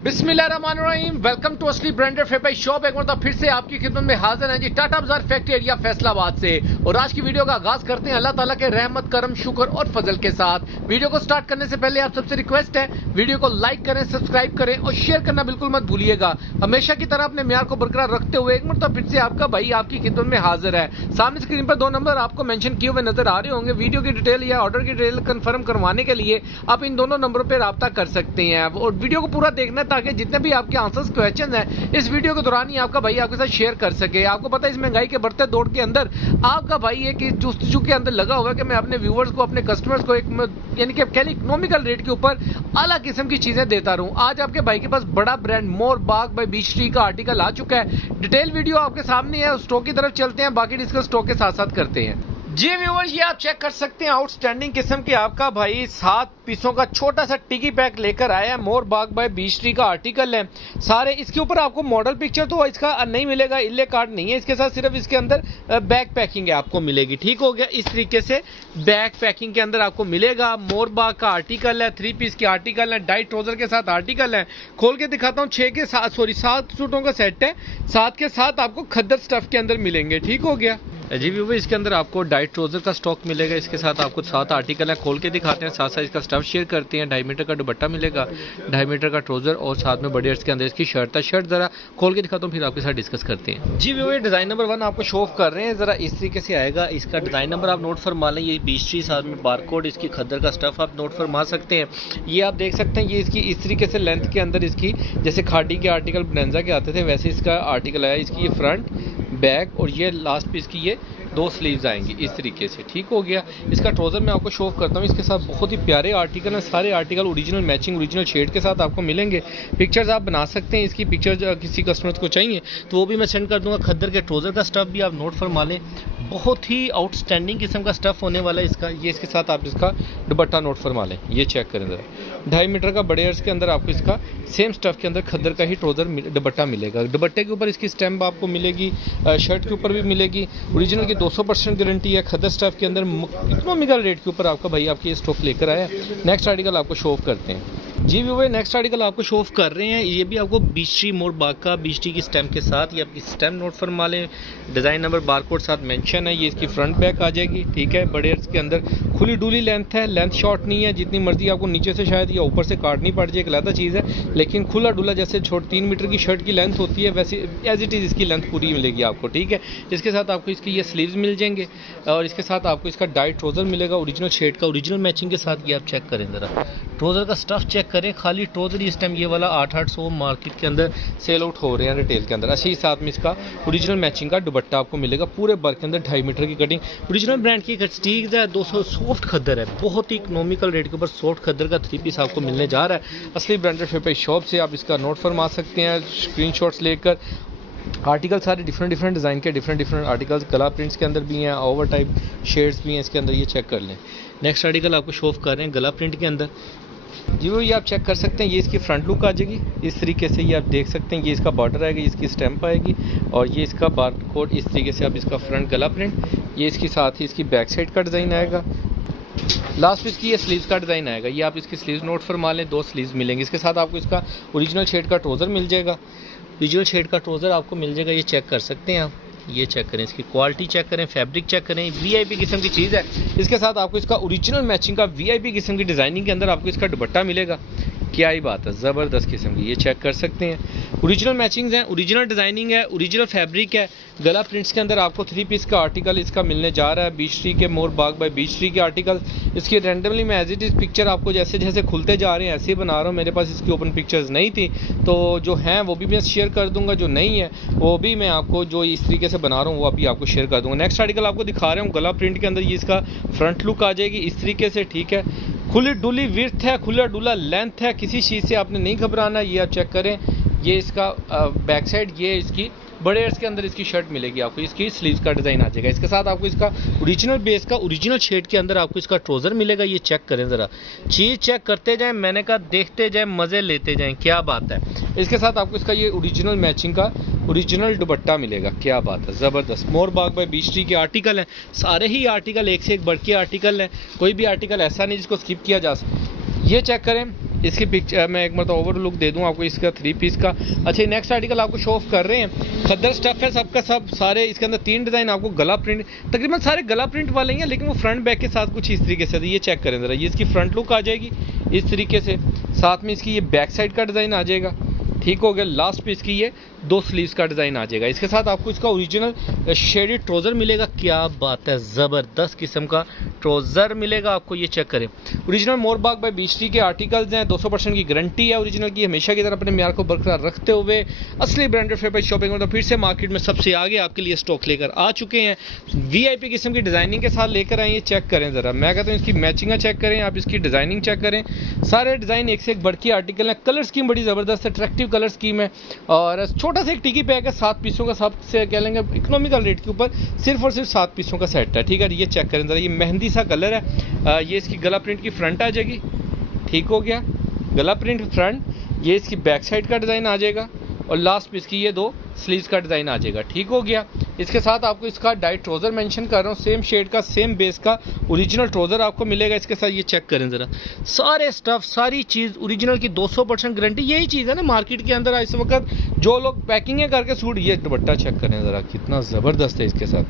बिस्मिल्लाहिर्रहमानिर्रहीम। Welcome to असली branded फेपाई shop. एक बार फिर से आपकी खिदमत में हाजिर है जी, टाटा बाजार फैक्ट्री एरिया फैसलाबाद से। और आज की वीडियो का आगाज करते हैं अल्लाह ताला के रहमत करम शुक्र और फजल के साथ। वीडियो को स्टार्ट करने से पहले आप सबसे रिक्वेस्ट है, वीडियो को लाइक करें, सब्सक्राइब करें और शेयर करना बिल्कुल मत भूलिएगा। हमेशा की तरह अपने म्यार को बरकरार रखते हुए एक बार फिर से आपका भाई आपकी खिदमत में हाजिर है। सामने स्क्रीन पर 2 नंबर आपको मेंशन किए हुए नजर आ रहे होंगे। वीडियो की डिटेल या ऑर्डर की डिटेल कंफर्म करवाने के लिए आप इन दोनों नंबरों पर राब्ता कर सकते हैं। और वीडियो को पूरा देखना है ताकि जितने भी आपके आंसर्स क्वेश्चन है इस वीडियो के दौरान ही आपका भाई आपके साथ शेयर कर सके। आपको पता है इस महंगाई के बढ़ते दौर के अंदर आपका भाई एक जुस्तजू के अंदर लगा हुआ है कि मैं अपने व्यूअर्स को, अपने कस्टमर्स को एक यानी कि इकोनॉमिकल रेट के ऊपर आला किस्म की चीजें देता रहूं। आज आपके भाई के पास बड़ा ब्रांड मोर बाग बाय बीच ट्री का आर्टिकल आ चुका है। डिटेल वीडियो आपके सामने है। स्टॉक की तरफ चलते हैं, बाकी डिस्कस स्टॉक के साथ साथ करते हैं। जी व्यूअर्स, ये आप चेक कर सकते हैं आउटस्टैंडिंग किस्म के आपका भाई 7 पीसों का छोटा सा टिकी पैक लेकर आया है। मोर बाग बाय बीच ट्री का आर्टिकल है। सारे इसके ऊपर आपको मॉडल पिक्चर तो इसका नहीं मिलेगा, इले कार्ड नहीं है इसके साथ, सिर्फ इसके अंदर बैक पैकिंग है आपको मिलेगी। ठीक हो गया, इस तरीके से बैक पैकिंग के अंदर आपको मिलेगा। मोर बाग का आर्टिकल है, 3 पीस के आर्टिकल है, डाइट ट्राउजर के साथ आर्टिकल है। खोल के दिखाता हूँ। 7 सूटों का सेट है, 7 के साथ आपको खद्दर स्टफ के अंदर मिलेंगे। ठीक हो गया जी व्यूअर, इसके अंदर आपको डाइट ट्राउजर का स्टॉक मिलेगा। इसके साथ आपको 7 आर्टिकल है। खोल के दिखाते हैं, साथ साथ इसका स्टफ शेयर करते हैं। 2.5 मीटर का दुपट्टा मिलेगा, 2.5 मीटर का ट्राउजर और साथ में बड़े अर्ज के अंदर इसकी शर्ट है। शर्ट जरा खोल के दिखाता हूँ, फिर आपके साथ डिस्कस करते हैं। जी व्यूअर, डिजाइन नंबर 1 आपको शो ऑफ कर रहे हैं। जरा इस तरीके से आएगा इसका डिजाइन नंबर, आप नोट फरमा लें। ये बीच ट्री, साथ में बारकोड, इसकी खद्दर का स्टफ आप नोट फरमा सकते हैं। ये आप देख सकते हैं, ये इसकी इस तरीके से लेंथ के अंदर इसकी जैसे खाड़ी के आर्टिकल ब्रेंजा के आते थे वैसे इसका आर्टिकल आया। इसकी ये फ्रंट बैक और ये लास्ट पीस की ये 2 स्लीव्स आएंगी इस तरीके से। ठीक हो गया। इसका ट्राउजर मैं आपको शो ऑफ करता हूँ। इसके साथ बहुत ही प्यारे आर्टिकल हैं। सारे article original matching, original shade के साथ आपको मिलेंगे। पिक्चर्स आप बना सकते हैं। इसकी पिक्चर किसी कस्टमर को चाहिए तो वो भी मैं सेंड कर दूंगा। खद्दर के ट्राउजर का स्टफ भी आप नोट फरमा लें। बहुत ही आउटस्टैंडिंग किस्म का स्टफ होने वाला है इसका। ये इसके साथ आप इसका दुपट्टा नोट फरमा लें। ये चेक करें जरा, 2.5 मीटर का बड़े अर्ज के अंदर आपको इसका सेम स्टफ के अंदर खद्दर का ही ट्राउजर दुपट्टा मिलेगा। दुपट्टे के ऊपर इसकी स्टैम्प आपको मिलेगी, शर्ट के ऊपर भी मिलेगी। ओरिजिनल की 200% गारंटी है। खद्दर स्टफ के अंदर इकोनॉमिकल रेट के ऊपर आपका भाई आपके ये स्टॉक लेकर आया। नेक्स्ट आर्टिकल आपको शो ऑफ करते हैं। जी व्यूअर, नेक्स्ट आर्टिकल आपको शो ऑफ कर रहे हैं। ये भी आपको बीच ट्री मोर बाग का बीच ट्री की स्टैम्प के साथ, ये आपकी स्टैम्प नोट फरमा लें। डिज़ाइन नंबर बारकोड साथ मेंशन है। ये इसकी फ्रंट बैक आ जाएगी। ठीक है, बड़े अर्ज के अंदर खुली डुली लेंथ है, लेंथ शॉर्ट नहीं है। जितनी मर्जी आपको नीचे से शायद या ऊपर से काटनी पड़ जाए, एक अलग चीज़ है, लेकिन खुला डुला जैसे 3 मीटर की शर्ट की लेंथ होती है वैसे एज इट इज़ इसकी लेंथ पूरी मिलेगी आपको। ठीक है, इसके साथ आपको इसकी ये स्लीव्स मिल जाएंगे और इसके साथ आपको इसका डाइट ट्राउजर मिलेगा ओरिजिनल शेड का, ओरिजिनल मैचिंग के साथ। ये आप चेक करें जरा, ट्राउजर का स्टफ चेक करें। खाली ट्राउजर इस टाइम ये वाला 800 मार्केट के अंदर सेल आउट हो रहे हैं रिटेल के अंदर। अच्छा, ही साथ में इसका ओरिजिनल मैचिंग का दुपट्टा आपको मिलेगा पूरे वर्क के अंदर। 2.5 मीटर की कटिंग, ओरिजिनल ब्रांड की स्टीक्स है। 200 सॉफ्ट खद्दर है, बहुत ही इकोनॉमिकल रेट के ऊपर सॉफ्ट खद्दर का 3 पीस आपको मिलने जा रहा है। असली ब्रांडेड फेपाई शॉप से आप इसका नोट फरमा सकते हैं, स्क्रीनशॉट्स लेकर। आर्टिकल सारे डिफरेंट डिज़ाइन के, डिफरेंट आर्टिकल्स, गला प्रिंट्स के अंदर भी हैं, ओवर टाइप शेड्स भी हैं इसके अंदर। ये चेक कर लें। नेक्स्ट आर्टिकल आपको शो ऑफ कर रहे हैं गला प्रिंट के अंदर। जी वो ये आप चेक कर सकते हैं। ये इसकी फ्रंट लुक आ जाएगी इस तरीके से। ये आप देख सकते हैं, ये इसका बॉर्डर आएगा, इसकी स्टैम्प आएगी और ये इसका बारकोड इस तरीके से। आप इसका फ्रंट गला प्रिंट, ये इसके साथ ही इसकी बैक साइड का डिज़ाइन आएगा। लास्ट पीस की ये स्लीव्स का डिज़ाइन आएगा। ये आप इसकी स्लीव्स नोट फरमा लें, 2 स्लीव्स मिलेंगी। इसके साथ आपको इसका ओरिजिनल शेड का ट्राउजर मिल जाएगा। ओरिजिनल शेड का ट्राउजर आपको मिल जाएगा। ये चेक कर सकते हैं आप, ये चेक करें, इसकी क्वालिटी चेक करें, फैब्रिक चेक करें। वीआईपी किस्म की चीज़ है। इसके साथ आपको इसका ओरिजिनल मैचिंग का वीआईपी किस्म की डिज़ाइनिंग के अंदर आपको इसका दुपट्टा मिलेगा। क्या ही बात है, ज़बरदस्त किस्म की। ये चेक कर सकते हैं, ओरिजिनल मैचिंग्स हैं, ओरिजिनल डिज़ाइनिंग है, ओरिजिनल फैब्रिक है। गला प्रिंट्स के अंदर आपको 3 पीस का आर्टिकल इसका मिलने जा रहा है। बीच ट्री के मोर बाग बाय बीच ट्री के आर्टिकल। इसकी रैंडमली मैं एज इट इज़ पिक्चर आपको जैसे जैसे खुलते जा रहे हैं ऐसे ही बना रहा हूँ। मेरे पास इसकी ओपन पिक्चर्स नहीं थी तो जो हैं वो भी मैं शेयर कर दूंगा, जो नहीं है वो भी मैं आपको जो इस तरीके से बना रहा हूँ वो अभी आपको शेयर कर दूंगा। नेक्स्ट आर्टिकल आपको दिखा रहा हूँ गला प्रिंट के अंदर। ये इसका फ्रंट लुक आ जाएगी इस तरीके से। ठीक है, खुली डुली विड्थ है, खुला डुला लेंथ है, किसी चीज़ से आपने नहीं घबराना। ये आप चेक करें, ये इसका बैक साइड, ये इसकी बड़े अर्ज के अंदर इसकी शर्ट मिलेगी आपको। इसकी स्लीव्स का डिज़ाइन आ जाएगा। इसके साथ आपको इसका ओरिजिनल बेस का ओरिजिनल शेड के अंदर आपको इसका ट्राउजर मिलेगा। ये चेक करें ज़रा, चीज़ चेक करते जाएं, मैंने कहा देखते जाएं, मज़े लेते जाएं। क्या बात है। इसके साथ आपको इसका ये ओरिजिनल मैचिंग का ओरिजिनल दुपट्टा मिलेगा। क्या बात है, ज़बरदस्त। मोर बाग बाय बीच ट्री के आर्टिकल हैं। सारे ही आर्टिकल एक से एक बढ़ के आर्टिकल हैं। कोई भी आर्टिकल ऐसा नहीं जिसको स्किप किया जा सके। ये चेक करें, इसकी पिक्चर मैं एक मतलब ओवरलुक दे दूं आपको इसका 3 पीस का। अच्छा, नेक्स्ट आर्टिकल आपको शो ऑफ कर रहे हैं, खद्दर स्टफ है सबका सब, सारे इसके अंदर 3 डिज़ाइन आपको गला प्रिंट, तकरीबन सारे गला प्रिंट वाले हैं, लेकिन वो फ्रंट बैक के साथ कुछ इस तरीके से। ये चेक करें ज़रा, ये इसकी फ्रंट लुक आ जाएगी इस तरीके से, साथ में इसकी ये बैक साइड का डिज़ाइन आ जाएगा, ठीक हो गया। लास्ट पे इसकी ये 2 स्लीव्स का डिज़ाइन आ जाएगा। इसके साथ आपको इसका ओरिजिनल शेडेड ट्राउज़र मिलेगा। क्या बात है, ज़बरदस्त किस्म का ट्राउज़र मिलेगा आपको, ये चेक करें। ओरिजिनल मोरबाग बाय बीचटी के आर्टिकल्स हैं, 200% की गारंटी है ओरिजिनल की, हमेशा की तरह अपने म्यार को बरकरार रखते हुए असली ब्रांडेड फेयर शॉपिंग मतलब फिर से मार्केट में सबसे आगे आपके लिए स्टॉक लेकर आ चुके हैं। VIP किस्म की डिज़ाइनिंग के साथ लेकर आए, ये चेक करें ज़रा। मैं कहता हूँ इसकी मैचिंग चेक करें, आप इसकी डिज़ाइनिंग चेक करें, सारे डिज़ाइन एक से एक बढ़ के आर्टिकल हैं। कलर स्कीम बड़ी ज़बरदस्त है, अट्रैक्टिव कलर स्कीम है, और छोटा सा एक टिकी पैक है 7 पीसों का, सबसे कह लेंगे इकोनॉमिकल रेट के ऊपर सिर्फ और सिर्फ 7 पीसों का सेट है, ठीक है। ये चेक करें ज़रा, ये मेहंदी सा कलर है, ये इसकी गला प्रिंट की फ्रंट आ जाएगी, ठीक हो गया, गला प्रिंट फ्रंट, ये इसकी बैक साइड का डिज़ाइन आ जाएगा, और लास्ट पीस की ये 2 स्लीव्स का डिज़ाइन आ जाएगा, ठीक हो गया। इसके साथ आपको इसका डाइट ट्राउज़र मेंशन कर रहा हूँ, सेम शेड का सेम बेस का ओरिजिनल ट्राउज़र आपको मिलेगा इसके साथ। ये चेक करें ज़रा, सारे स्टफ सारी चीज़ ओरिजिनल की 200% गारंटी। यही चीज़ है ना मार्केट के अंदर इस वक्त जो लोग पैकिंग करके सूट। ये दुपट्टा चेक करें ज़रा, कितना ज़बरदस्त है इसके साथ,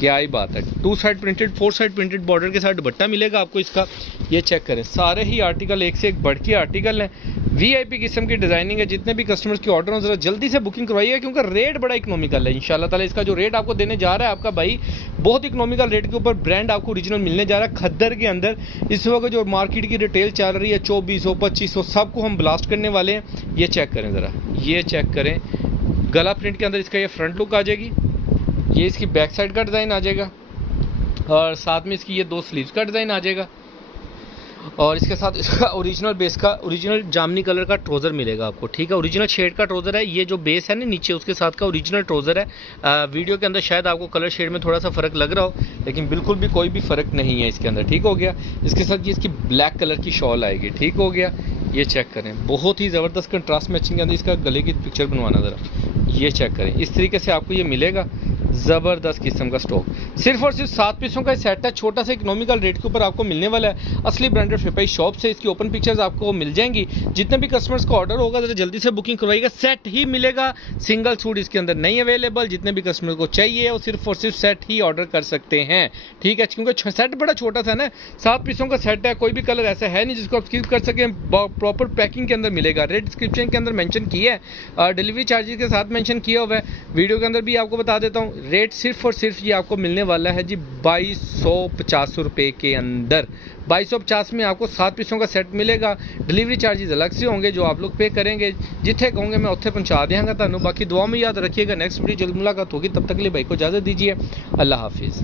क्या ही बात है। 2 side printed 4 side printed border के साथ दुपट्टा मिलेगा आपको इसका। ये चेक करें, सारे ही आर्टिकल एक से एक बढ़ के आर्टिकल हैं, VIP किस्म की डिज़ाइनिंग है। जितने भी कस्टमर्स की ऑर्डर हो ज़रा जल्दी से बुकिंग करवाइएगा, क्योंकि रेट बड़ा इकोनॉमिकल है। इंशाल्लाह ताला इसका जो रेट आपको देने जा रहा है आपका भाई, बहुत इकोनॉमिकल रेट के ऊपर ब्रांड आपको ओरिजिनल मिलने जा रहा है खद्दर के अंदर। इस वक्त जो मार्केट की रिटेल चल रही है 2400 2500 सबको हम ब्लास्ट करने वाले हैं। ये चेक करें ज़रा, ये चेक करें, गला प्रिंट के अंदर इसका ये फ्रंट लुक आ जाएगी, ये इसकी बैक साइड का डिज़ाइन आ जाएगा, और साथ में इसकी ये 2 स्लीव्स का डिज़ाइन आ जाएगा, और इसके साथ इसका ओरिजिनल बेस का ओरिजिनल जामनी कलर का ट्राउज़र मिलेगा आपको, ठीक है। ओरिजिनल शेड का ट्राउज़र है, ये जो बेस है ना नीचे उसके साथ का ओरिजिनल ट्राउज़र है। वीडियो के अंदर शायद आपको कलर शेड में थोड़ा सा फ़र्क लग रहा हो, लेकिन बिल्कुल भी कोई भी फ़र्क नहीं है इसके अंदर, ठीक हो गया। इसके साथ ये इसकी ब्लैक कलर की शॉल आएगी, ठीक हो गया। ये चेक करें, बहुत ही ज़बरदस्त कंट्रास्ट मैचिंग के अंदर इसका गले की पिक्चर बनवाना ज़रा, ये चेक करें, इस तरीके से आपको ये मिलेगा। ज़बरदस्त किस्म का स्टॉक, सिर्फ और सिर्फ 7 पीसों का सेट है, छोटा सा इकोनॉमिकल रेट के ऊपर आपको मिलने वाला है असली ब्रांडेड फेपाई शॉप से। इसकी ओपन पिक्चर्स आपको मिल जाएंगी। जितने भी कस्टमर्स का ऑर्डर होगा ज़रा जल्दी से बुकिंग करवाइएगा, सेट ही मिलेगा, सिंगल सूट इसके अंदर नहीं अवेलेबल। जितने भी कस्टमर को चाहिए वो सिर्फ और सिर्फ सेट ही ऑर्डर कर सकते हैं, ठीक है, क्योंकि सेट बड़ा छोटा सा ना, 7 पीसों का सेट है, कोई भी कलर ऐसा है नहीं जिसको आप स्किप कर सकें। प्रॉपर पैकिंग के अंदर मिलेगा, रेट डिस्क्रिप्शन के अंदर मेंशन किया है, डिलीवरी चार्जेस के साथ मेंशन किया हुआ है, वीडियो के अंदर भी आपको बता देता हूँ। रेट सिर्फ और सिर्फ ये आपको मिलने वाला है जी 2250 रुपये के अंदर। 2250 में आपको 7 पीसों का सेट मिलेगा। डिलीवरी चार्जेस अलग से होंगे जो आप लोग पे करेंगे, जिथे कहोगे मैं उत्थे पहुंचा देंगे ਤੁਹਾਨੂੰ। बाकी दुआ में याद रखिएगा, नेक्स्ट वीडियो जल्द मुलाकात होगी, तब तक के लिए भाई को इजाज़त दीजिए, अल्लाह हाफिज़।